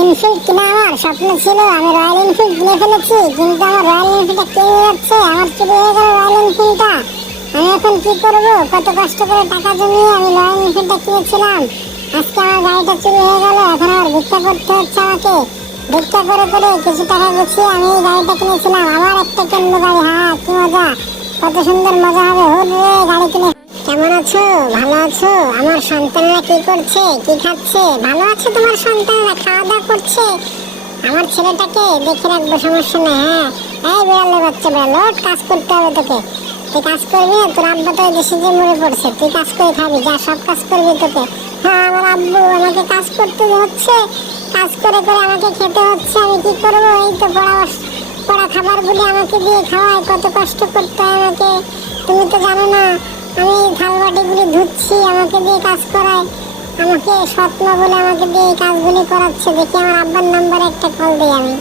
Enfield কিনা আমার স্বপ্ন ছিল। আমি রয়্যাল এনফিল্ড কিনে ফেলেছি, কিন্তু আমার রয়্যাল এনফিল্ডটা কিনে যাচ্ছে, আমার চুরি হয়ে গেল রয়্যাল এনফিল্ডটা। আমি এখন কি করব? কত কষ্ট করে টাকা জমিয়ে আমি রয়্যাল এনফিল্ডটা কিনেছিলাম, আজকে আমার গাড়িটা চুরি হয়ে গেল। এখন আমার ভিক্ষা করতে হচ্ছে আমাকে। ভিক্ষা করে করে কিছু টাকা গুছিয়ে আমি এই গাড়িটা কিনেছিলাম। আবার একটা কিনবো গাড়ি। হ্যাঁ, কি মজা, কত সুন্দর মজা হবে। হুররে, গাড়ি কিনে। কেমন আছো? ভালো আছো? আমার সন্তানরা কি করছে, কি খাচ্ছে? ভালো আছে তোমার সন্তানরা? খাওয়া দাওয়া করছে? আমার ছেলেটাকে দেখে রাখবো, সমস্যা নেই। হ্যাঁ, এই বিড়ালের বাচ্চা, বিড়াল ওঠ, কাজ করতে হবে তোকে। তুই কাজ করবি না? তোর আব্বা তো দেশে যে মরে পড়ছে, তুই কাজ করে খাবি, যা সব কাজ করবি তোকে। হ্যাঁ, আমার আব্বু আমাকে কাজ করতে হচ্ছে, কাজ করে করে আমাকে খেতে হচ্ছে। আমি কি করবো? এই তো পড়া খাবার বলে আমাকে দিয়ে খাওয়ায়, কত কষ্ট করতে হয় আমাকে। তুমি তো জানো না, আমি থাল বাটিগুলি ধুচ্ছি, আমাকে দিয়ে কাজ করায়। আমাকে স্বপ্ন বলে আমাকে দিয়ে এই কাজগুলি করাচ্ছে। দেখি আমার আব্বার নাম্বারে একটা কল দিই আমি।